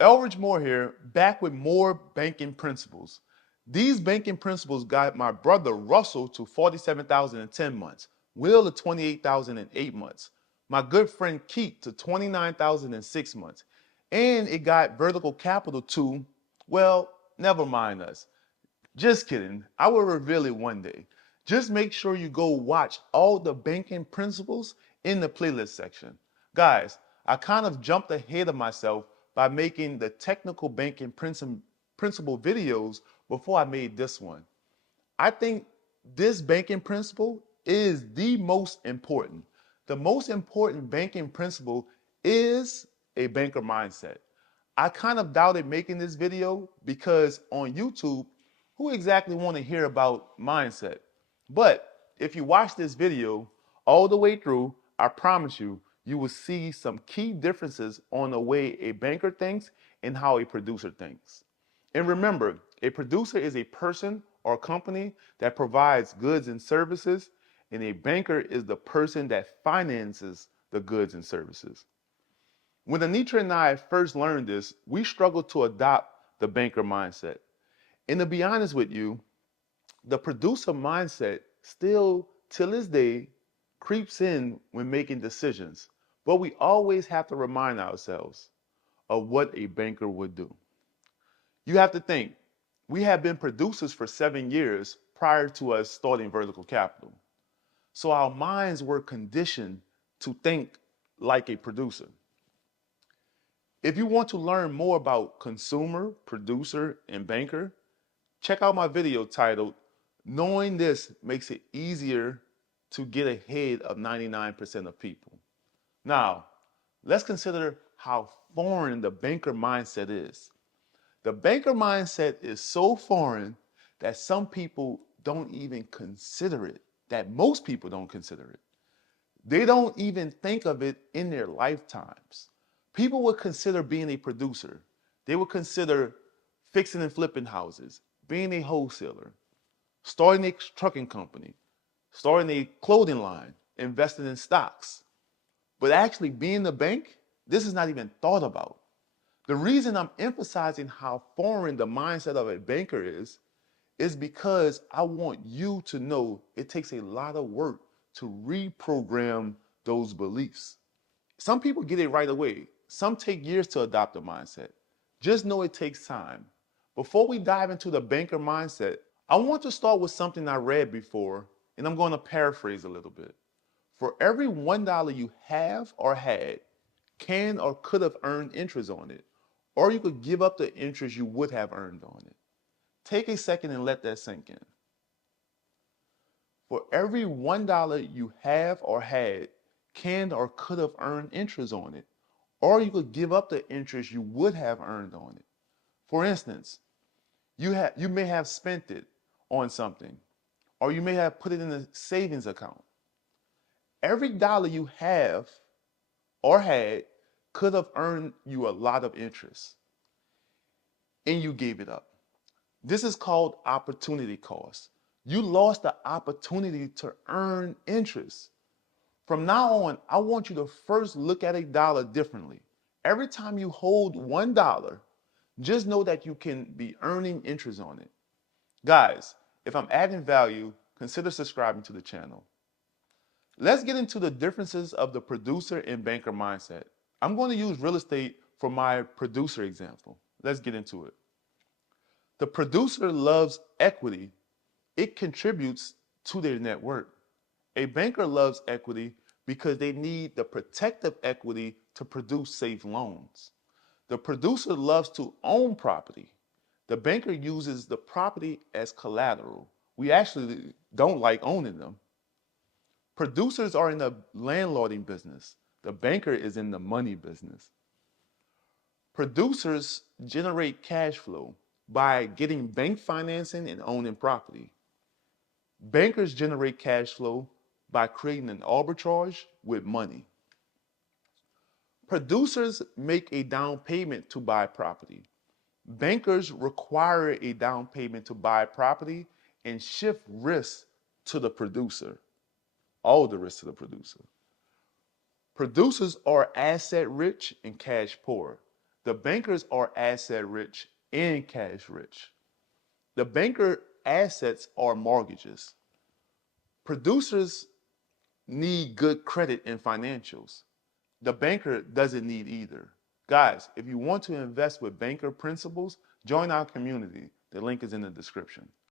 Elridge Moore here, back with more banking principles. These banking principles got my brother Russell to 47,000 in 10 months, Will to 28,000 in 8 months, my good friend Keith to 29,000 in 6 months, and it got Vertical Capital to, well, never mind us. Just kidding. I will reveal it one day. Just make sure you go watch all the banking principles in the playlist section. Guys, I kind of jumped ahead of myself by making the technical banking principle videos before I made this one. I think this banking principle is the most important. The most important banking principle is a banker mindset. I kind of doubted making this video because on YouTube, who exactly want to hear about mindset? But if you watch this video all the way through, I promise you, you will see some key differences on the way a banker thinks and how a producer thinks. And remember, a producer is a person or company that provides goods and services, and a banker is the person that finances the goods and services. When Anitra and I first learned this, we struggled to adopt the banker mindset. And to be honest with you, the producer mindset still, till this day, creeps in when making decisions. But we always have to remind ourselves of what a banker would do. You have to think, we have been producers for 7 years prior to us starting Vertical Capital. So our minds were conditioned to think like a producer. If you want to learn more about consumer, producer, and banker, check out my video titled, Knowing This Makes It Easier to Get Ahead of 99% of People. Now, let's consider how foreign the banker mindset is. The banker mindset is so foreign that some people don't even consider it, that most people don't consider it. They don't even think of it in their lifetimes. People would consider being a producer. They would consider fixing and flipping houses, being a wholesaler, starting a trucking company, starting a clothing line, investing in stocks. But actually being a bank, this is not even thought about. The reason I'm emphasizing how foreign the mindset of a banker is because I want you to know it takes a lot of work to reprogram those beliefs. Some people get it right away. Some take years to adopt a mindset. Just know it takes time. Before we dive into the banker mindset, I want to start with something I read before, and I'm going to paraphrase a little bit. For every $1 you have or had, can or could have earned interest on it, or you could give up the interest you would have earned on it. Take a second and let that sink in. For every $1 you have or had, can or could have earned interest on it, or you could give up the interest you would have earned on it. For instance, you may have spent it on something, or you may have put it in a savings account. Every dollar you have or had could have earned you a lot of interest, and you gave it up. This is called opportunity cost. You lost the opportunity to earn interest. From now on, I want you to first look at a dollar differently. Every time you hold $1, just know that you can be earning interest on it. Guys, if I'm adding value, consider subscribing to the channel. Let's get into the differences of the producer and banker mindset. I'm going to use real estate for my producer example. Let's get into it. The producer loves equity. It contributes to their net worth. A banker loves equity because they need the protective equity to produce safe loans. The producer loves to own property. The banker uses the property as collateral. We actually don't like owning them. Producers are in the landlording business. The banker is in the money business. Producers generate cash flow by getting bank financing and owning property. Bankers generate cash flow by creating an arbitrage with money. Producers make a down payment to buy property. Bankers require a down payment to buy property and shift risk to the producer. All the risk to the producer. Producers are asset rich and cash poor. The bankers are asset rich and cash rich. The banker assets are mortgages. Producers need good credit and financials. The banker doesn't need either. Guys, if you want to invest with banker principles, join our community. The link is in the description.